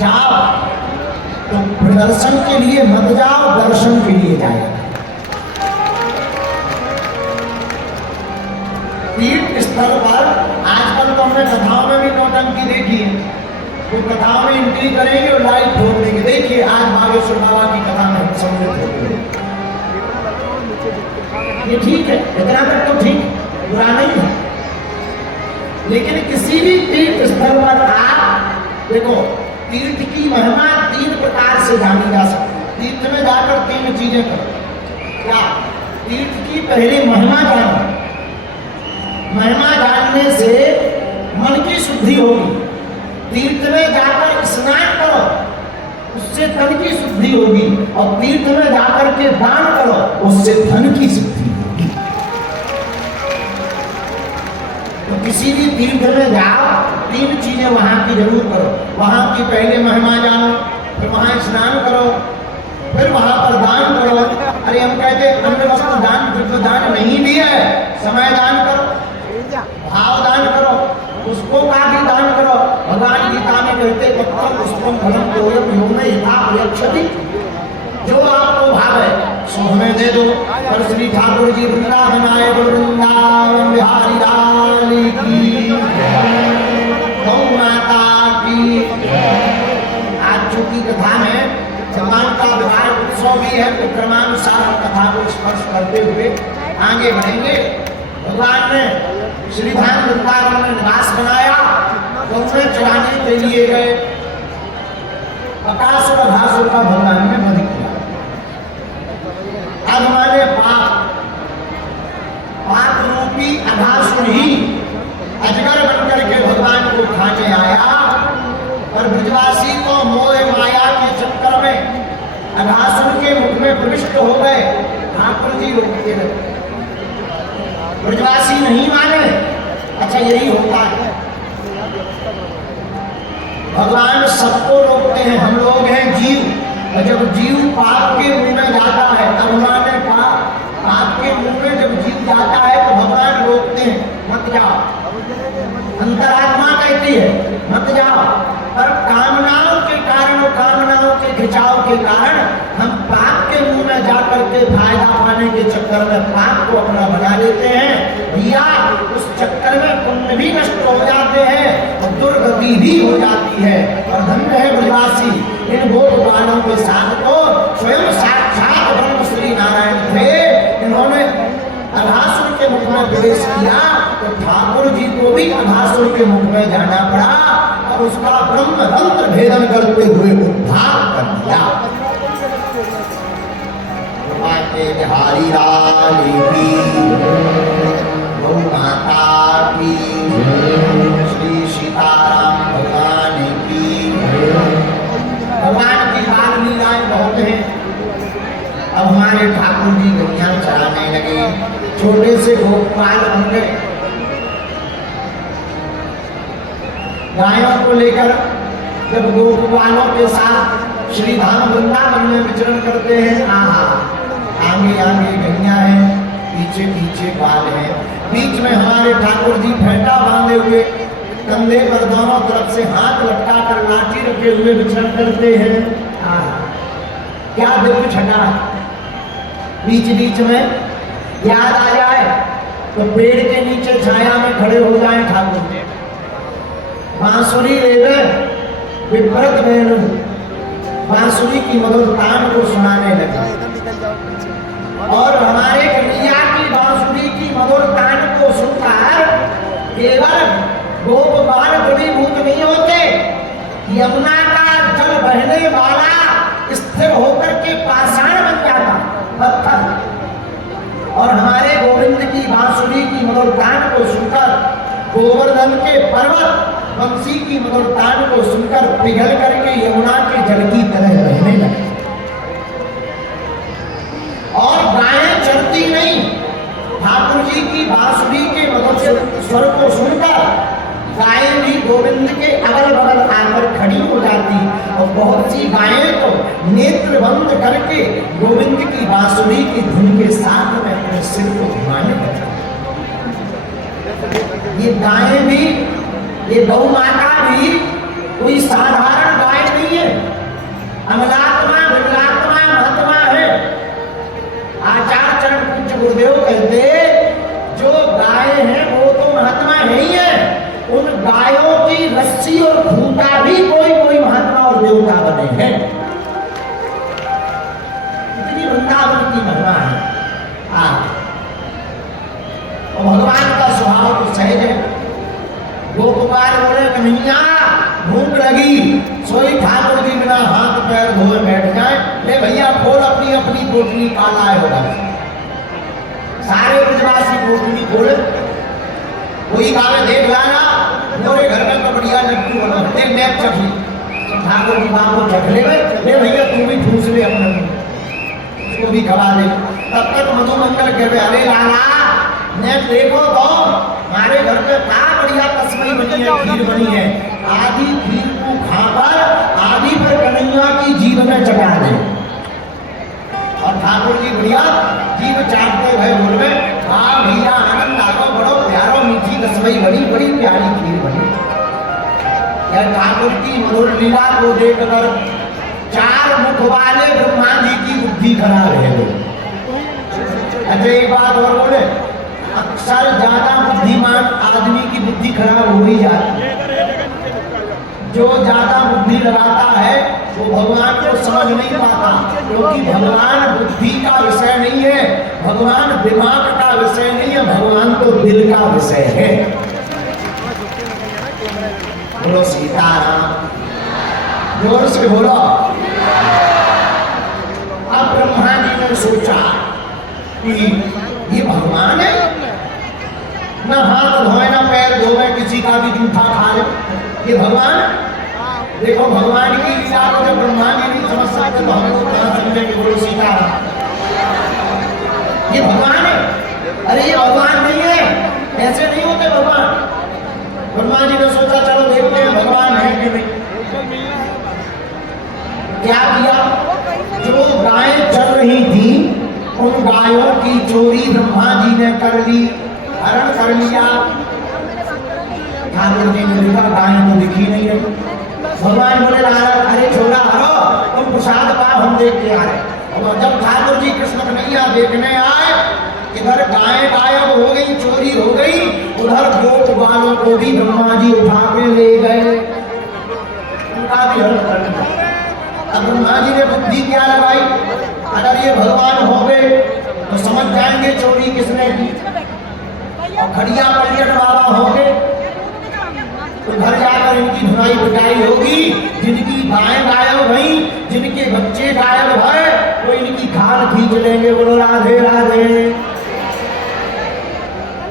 जाओ तो प्रदर्शन के लिए मत जाओ, दर्शन के लिए जाए। तीर्थ स्थल पर आजकल तो हमने कथाओं में भी नौटंकी देखी है, तो कथाओं में एंट्री करेंगे और लाइट ठोक देंगे। देखिए आज बागेश्वर बाबा की कथा में सम्मिलित होंगे, ये ठीक है, इतना तक तो ठीक, बुरा नहीं है। लेकिन किसी भी तीर्थ स्थल पर आप देखो, तीर्थ की महिमा 3 प्रकार से जानी जा सकती है। तीर्थ में जाकर 3 चीजें करो। क्या? तीर्थ की पहली महिमा जानो। महिमा जानने से मन की शुद्धि होगी। तीर्थ में जाकर स्नान करो, उससे तन की शुद्धि होगी। और तीर्थ में जाकर के दान करो, उससे धन की शुद्धि होगी। तो किसी भी तीर्थ में जाओ, 3 चीजें वहां की जरूर करो। वहां की पहले महिमा जानो, फिर वहां स्नान करो, फिर वहां पर दान करो। अरे हम कहते अन्न वस्त्र दान, फिर दान नहीं भी है, समय दान करो, भाव दान करो, पुष्पों का भी दान करो। भगवान गीता में कहते पत्रम पुष्पम फलम तोयम यो में यथा प्रयच्छति, जो आपको भाव है सो हमें दे दो। और श्री ठाकुर जी वृंदावन आए, वृंदावन बिहारी लाल की, गौ माता की। आज चूंकि कथा में भगवान का विवाह उत्सव भी है, तो क्रमानुसार कथा को स्पर्श करते हुए आगे बढ़ेंगे। भगवान ने श्रीधाम वृंदावन में निवास बनाया, गौएं चराने के लिए गए। बकासुर अघासुर का भगवान ने वध किया। अब हमारे पाप रूपी अघासुर ही अजगर बनकर के भगवान को खाने आया, और ब्रजवासी को मोह माया के चक्कर में अघासुर के मुख में प्रविष्ट हो गए। ठाकुर जी रोकते रहे, ब्रजवासी नहीं माने। अच्छा यही होता है, भगवान सबको रोकते हैं। हम लोग हैं जीव, और जब जीव पाप के मुंह में जाता है, तब भगवान ने पाप के मुंह में जब जीव जाता है तो भगवान रोकते हैं, मत जाओ। अंतरात्मा कहती है मत जाओ, पर कामनाओं के कारण, कामनाओं के खिंचाव के कारण हम पाप के मुंह में जाकर के फायदा पाने के चक्कर में पाप को अपना बना लेते हैं, या उस चक्कर में पुण्य भी नष्ट हो जाते हैं और दुर्गति भी हो जाती है। और धन्य है ब्रजवासी, इन गोपबालों के साथ तो स्वयं साक्षात ब्रह्म श्री नारायण थे। इन्होंने अघासुर के मुख में प्रवेश किया तो ठाकुर जी को भी अघासुर के मुख में जाना पड़ा, और उसका ब्रह्म तंत्र भेदन करते हुए उद्धार कर दिया। बिहारी लाल की, गौ माता की, श्री सीताराम भगवान की। भगवान की बाल लीलाएं बहुत हैं। अब हमारे ठाकुर जी गैया चराने लगे, छोटे से गोपाल बन गए। गायों को लेकर जब गोपालों के साथ श्री धाम वृंदावन में विचरण करते हैं, आगे आगे गैया है, पीछे पीछे बाल है, बीच में हमारे ठाकुर जी फेंटा बांधे हुए, कंधे पर दोनों तरफ से हाथ लटका कर लाठी रखे हुए विचरण करते हैं। क्या दिव्य छटा है। बीच बीच में याद आ जाए तो पेड़ के नीचे छाया में खड़े हो जाए ठाकुर जी, बांसुरी लेवे विभ्रत वेणु, बांसुरी की मधुर तान को सुनाने लगे। और हमारे कन्हैया की बांसुरी की मधुर तान को सुनकर केवल गोपबाल द्रवीभूत नहीं होते, यमुना का जल बहने वाला स्थिर होकर के पाषाण बन जाता, पत्थर। और हमारे गोविंद की बांसुरी की मधुर तान को सुनकर गोवर्धन के पर्वत बंसी की मधुर तान को सुनकर पिघल करके यमुना के जल की तरह बहने लगे। और गायें चरती नहीं, ठाकुर जी की बांसुरी के मधुर स्वर को सुनकर गायें भी गोविंद के अगल बगल आकर खड़ी हो जाती, और बहुत सी गायें तो नेत्र बंद करके गोविंद की बांसुरी की धुन के साथ में अपने सिर को घुमाने लगती। ये गायें भी, ये गौ माता भी कोई साधारण गाय नहीं लस्सी और खूंटा भी कोई कोई महात्मा और देवता बने हैं। इतनी वृंदावन की महिमा है। और भगवान का स्वभाव तो सहज है। गोपाल बोले कन्हैया भूख लगी, सोई ठाकुर जी बिना हाथ पैर धोए बैठ जाए। ले भैया खोल अपनी अपनी पोटली, काला है होगा। सारे ब्रजवासी पोटली खोले, कोई गावे देख लाना मेरे घर में तो बढ़िया लड्डू बना, एक मैप चखी। ठाकुर जी बाप को चख ले भैया तू भी ठूस ले अपने उसको भी खवा दे। तब तक मधुमंगल कहे अरे लाला ने देखो तो हमारे घर पे क्या बढ़िया तस्मई बनी है, खीर बनी है। आधी खीर को खाकर आधी पर कन्हैया की जीभ में चढ़ा दे। और ठाकुर जी बढ़िया जीभ चाटते हुए बोल में हाँ भैया आनंद आगो, बड़ो प्यारो मीठी तस्मई बनी, बड़ी प्यारी खीर बनी। यह ठाकुर की मधुर लीला को देखकर चार मुख वाले ब्रह्मा जी की बुद्धि खराब है। अच्छा एक बात और बोले, अक्सर ज्यादा बुद्धिमान आदमी की बुद्धि खराब हो ही जाती है। जो ज्यादा बुद्धि लगाता है वो भगवान को समझ नहीं पाता, क्योंकि भगवान बुद्धि का विषय नहीं है, भगवान दिमाग का विषय नहीं है, भगवान तो दिल का विषय है। बोलो सीताराम, जोर से बोलो। अब ब्रह्मा जी ने सोचा कि ये भगवान है, ना हाथ धोए ना पैर धोए, किसी का भी जूठा खा ले, ये भगवान। देखो भगवान की लीला को जब ब्रह्मा जी नहीं समझ सकते तो हम लोग कहाँ समझेंगे। बोलो सीताराम, ये भगवान है। अरे ये भगवान नहीं है, ऐसे नहीं होते भगवान। ब्रह्मा जी ने सोचा चलो देखते हैं भगवान है कि नहीं। क्या किया, जो गायें चल रही थी उन गायों की चोरी ब्रह्मा जी ने कर ली, हरण कर लिया। ठाकुर जी ने देखा गायें तो दिखी नहीं रही। भगवान बोले नारद अरे छोड़ा हरो, तुम प्रसाद पाओ, हम देख के आ रहे। और जब ठाकुर जी कृष्ण कन्हैया देखने आए, इधर गायें गायब हो गई, चोरी हो गई, उधर गोप बालों को भी ब्रह्मा जी उठा के ले गए, उनका भी हरण कर लिया। अब ब्रह्मा जी ने बुद्धि क्या लगाई, अगर ये भगवान हो गए तो समझ जाएंगे चोरी किसने की। और खड़िया पलियट बाबा हो गए तो घर जाकर इनकी धुनाई पिटाई होगी। जिनकी गायें गायब भई, जिनके बच्चे गायब भय, तो इनकी खाल खींच लेंगे। बोलो राधे राधे।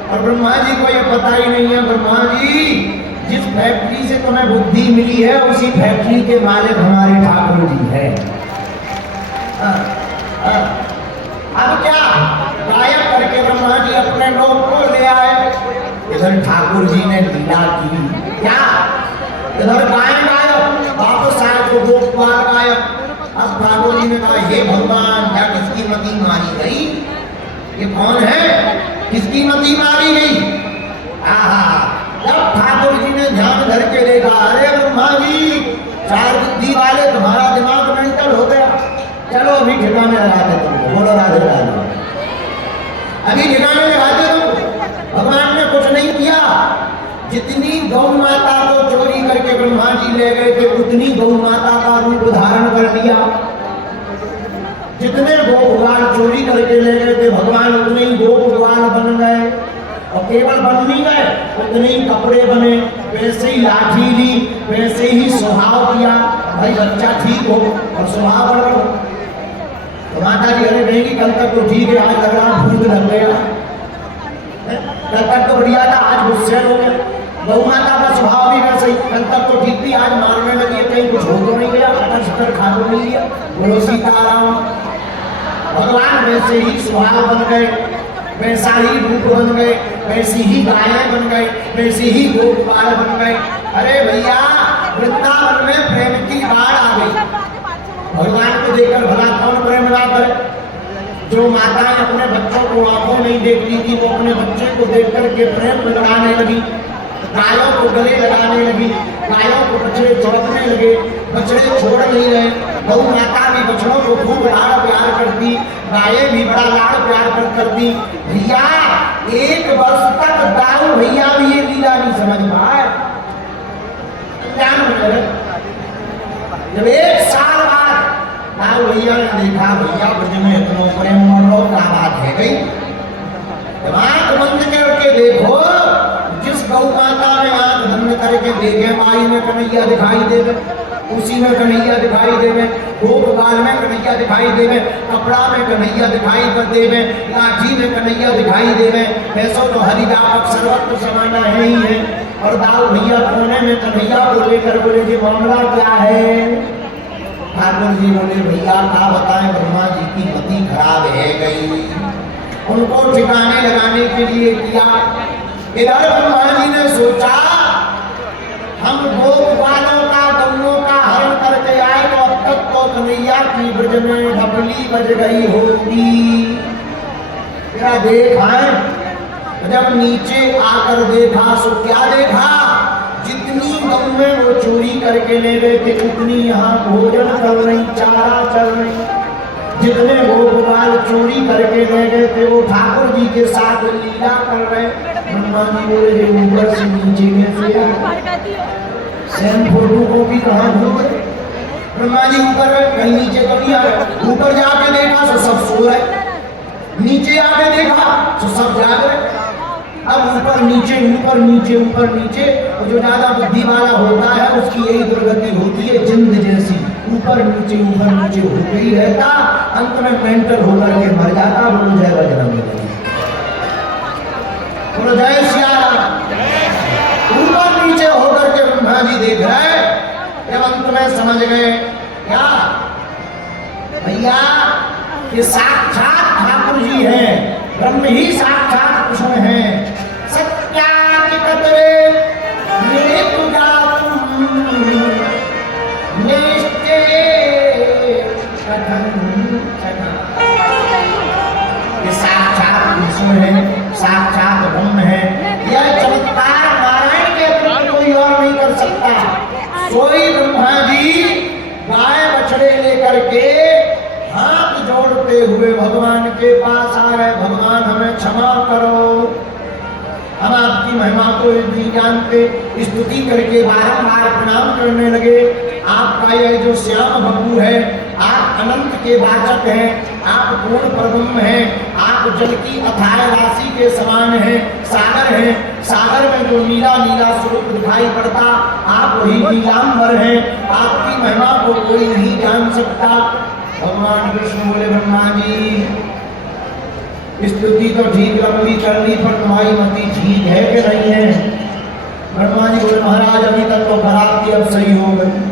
और ब्रह्मा जी को यह पता ही नहीं है, ब्रह्मा जी जिस फैक्ट्री से तुम्हें बुद्धि मिली है उसी फैक्ट्री के मालिक हमारे ठाकुर जी है। अब क्या गायब करके ब्रह्मा जी अपने लोग को ले आए। इधर ठाकुर जी ने लीला की, क्या इधर गाय गायब, वापस आए तो गोपाल गायब। अब ठाकुर जी ने कहा हे भगवान, क्या किसकी मती मारी गई, ये कौन है, किसकी मती मारी गई। जब ठाकुर जी ने ध्यान धर के देखा, अरे ब्रह्मा जी चार बुद्धि वाले, तुम्हारा दिमाग मेंटल हो गया, चलो अभी ठिकाने लगाते तुमको। बोलो राधे राधे, अभी ठिकाने लगाते तुमको। भगवान ने कुछ नहीं किया, जितनी गौ माता को चोरी करके ब्रह्मा जी ले गए थे उतनी गौ माता का रूप धारण कर लिया। जितने गोपवाल चोरी करके ले गए थे भगवान उतने ही गोपवाल बन गए। और केवल बन नहीं गए, उतने ही कपड़े बने, वैसे ही लाठी ली, वैसे ही स्वभाव किया, भाई बच्चा ठीक हो और स्वभाव बड़ा हो। तो माता जी अरे नहीं, कल तक तो ठीक है, आज लग रहा भूत लग गया, कल तक तो बढ़िया था, आज गुस्से हो गया। गौ माता का स्वभाव भी वैसे ही, कल तक तो ठीक थी, आज मारने लगी, कहीं कुछ हो तो नहीं गया, अटर शटर खा तो नहीं लिया। बोलो सीताराम। भगवान वैसे ही स्वभाव बन गए, वैसा ही रूप बन गए, वैसी ही गायें बन गई, वैसी ही गोपाल बन गए। अरे भैया वृंदावन में प्रेम की बाढ़ आ गई। भगवान को देखकर भला कौन प्रेम ना करे। जो माताएं अपने बच्चों को आंखों नहीं देखती थी वो अपने बच्चे को देख करके प्रेम लगाने लगी, गायों को गले लगाने लगी, गायों को बछड़े चौंकने लगे, बछड़े छोड़ नहीं रहे। गौ माता भी बछड़ों को खूब लाड़ प्यार करती, गायें भी बड़ा लाड़ प्यार करती। भैया 1 वर्ष तक दाऊ भैया भी ये लीला नहीं समझ पाए। जब 1 साल बाद लाल भैया ने देखा, भैया ब्रज में इतना प्रेम और लो क्या बात है गई, आंख बंद करके देखो, जिस गौ माता में आंख बंद करके देखे माई में कन्हैया दिखाई देवे, उसी में कन्हैया दिखाई देवे, गोपाल में कन्हैया दिखाई देवे, कपड़ा में कन्हैया दिखाई देवे, लाठी में कन्हैया दिखाई देवे। ऐसा तो हरिव्यापक सर्वत्र समाना है ही है। और दाऊ भैया कोने में कन्हैया को लेकर बोले जी मामला क्या है? ठाकुर जी बोले भैया क्या बताएं, ब्रह्मा जी की मति खराब है गई। उनको ठिकाने लगाने के लिए किया। इधर ब्रह्मा जी ने सोचा हम गोपालों का गौओं का हरण करके आए तो अब तक तो कन्हैया की ब्रज में ढपली बज गई होगी। क्या देखा है? जब नीचे आकर देखा सो क्या देखा, जितनी गौएं वो चोरी करके ले गए थे उतनी यहाँ भोजन कर रही, चारा चल रही। जितने गोपाल चोरी करके ले गए थे वो ठाकुर जी के साथ लीला कर रहे। ब्रह्मा जी बोले ऊपर से नीचे कैसे सेम फोटो कॉपी कहाँ भूल गए? ब्रह्मा जी ऊपर कहीं नीचे तो नहीं आ रहे। ऊपर जाके देखा तो सब सो रहे, नीचे आके देखा तो सब जाग रहे। अब ऊपर नीचे ऊपर नीचे ऊपर नीचे, और जो ज्यादा बुद्धि वाला होता है उसकी यही दुर्गति होती है जिंद जैसी, ऊपर नीचे होते ही रहता, अंत में मेंटल होकर के मर जाता। बोलो जय बजरंग, बोलो जय सिया राम। ऊपर नीचे होकर के ब्रह्मा जी देख रहे, जब अंत में समझ गए क्या भैया ये साक्षात ठाकुर जी हैं, ब्रह्म ही साक्षात कृष्ण हैं। साक्षात ब्रह्म है। यह चमत्कार नारायण के अतिरिक्त कोई और नहीं कर सकता। सोई ब्रह्मा जी गाय बछड़े लेकर के हाथ जोड़ते हुए भगवान के पास आ रहे, भगवान हमें क्षमा करो, हम आपकी महिमा को नहीं जानते। स्तुति करके बारंबार प्रणाम करने लगे। आपका यह जो श्याम बबू है, आप अनंत के वाचक हैं, आप पूर्ण परब्रह्म हैं, आप जल की अथाह राशि के समान हैं, सागर हैं। सागर में जो नीला नीला स्वरूप दिखाई पड़ता, आप वही नीलांबर हैं। आपकी महिमा को कोई नहीं जान सकता। भगवान कृष्ण बोले ब्रह्मा जी स्तुति तो ठीक लंबी कर ली, पर तुम्हारी मति ठीक है कि नहीं है? ब्रह्मा जी बोले महाराज अभी तक तो खराब थी, अब सही हो गई।